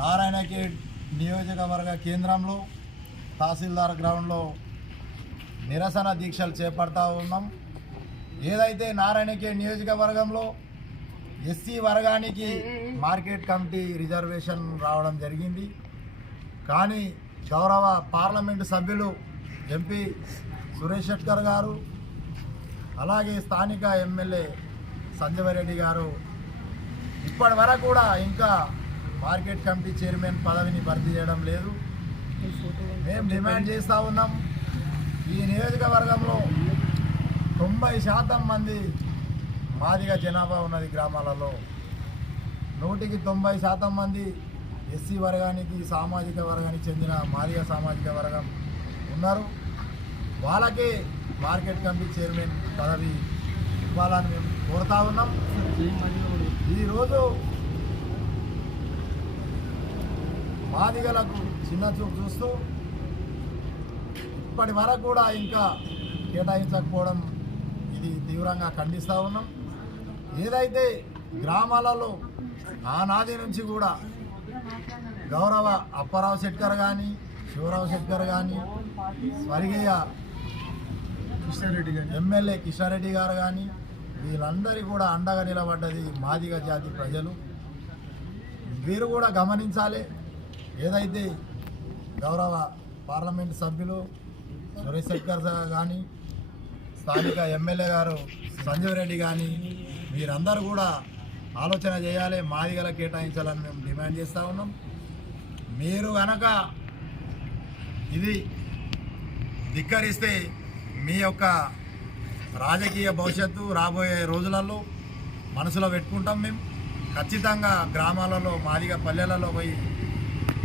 నారాయణఖేడ్ నియోజకవర్గ కేంద్రంలో తహసీల్దార్ గ్రౌండ్లో నిరసన దీక్షలు చేపడతా ఉన్నాం. ఏదైతే నారాయణఖేడ్ నియోజకవర్గంలో ఎస్సీ వర్గానికి మార్కెట్ కమిటీ రిజర్వేషన్ రావడం జరిగింది. కానీ గౌరవ పార్లమెంటు సభ్యులు ఎంపీ సురేష్ శెట్కర్ గారు, అలాగే స్థానిక ఎమ్మెల్యే సంజయ్ రెడ్డి గారు ఇప్పటి వరకు కూడా ఇంకా మార్కెట్ కమిటీ చైర్మన్ పదవిని భర్తీ చేయడం లేదు. మేము డిమాండ్ చేస్తూ ఉన్నాం. ఈ నియోజకవర్గంలో 90% మంది మాదిగ జనాభా ఉన్నది. గ్రామాలలో 100% మంది ఎస్సీ వర్గానికి సామాజిక వర్గానికి చెందిన మాదిగ సామాజిక వర్గం ఉన్నారు. వాళ్ళకే మార్కెట్ కమిటీ చైర్మన్ పదవి ఇవ్వాలని మేము కోరుతా ఉన్నాం. ఈరోజు మాదిగలకు చిన్న చూపు చూస్తూ ఇప్పటి వరకు కూడా ఇంకా కేటాయించకపోవడం ఇది తీవ్రంగా ఖండిస్తూ ఉన్నాం. ఏదైతే గ్రామాలలో ఆనాది నుంచి కూడా గౌరవ అప్పారావు శెట్కర్ కానీ, శివరావు శెట్కర్ కానీ, స్వర్గీయ ఎమ్మెల్యే కిషారెడ్డి గారు కానీ వీళ్ళందరి కూడా అండగా నిలబడ్డది మాదిగ జాతి ప్రజలు. వీరు కూడా గమనించాలి. ఏదైతే గౌరవ పార్లమెంట్ సభ్యులు సురేష్ శెట్కర్ కానీ, స్థానిక ఎమ్మెల్యే గారు సంజయ్ రెడ్డి కానీ వీరందరూ కూడా ఆలోచన చేయాలి, మాదిగల కేటాయించాలని మేము డిమాండ్ చేస్తూ ఉన్నాం. మీరు కనుక ఇది ధిక్కరిస్తే మీ యొక్క రాజకీయ భవిష్యత్తు రాబోయే రోజులలో మనసులో పెట్టుకుంటాం. మేము ఖచ్చితంగా గ్రామాలలో మాదిగ పల్లెలలో పోయి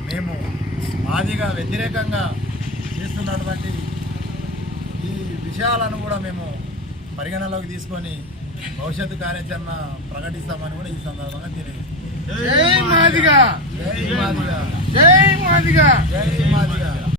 మేము మాదిగ వ్యతిరేకంగా చేస్తున్నటువంటి ఈ విషయాలను కూడా మేము పరిగణలోకి తీసుకొని భవిష్యత్తు కార్యాచరణ ప్రకటిస్తామని కూడా ఈ సందర్భంగా తెలియజేస్తాం. జై మాదిగ, జై మాదిగ, జై మాదిగ, జై మాదిగ.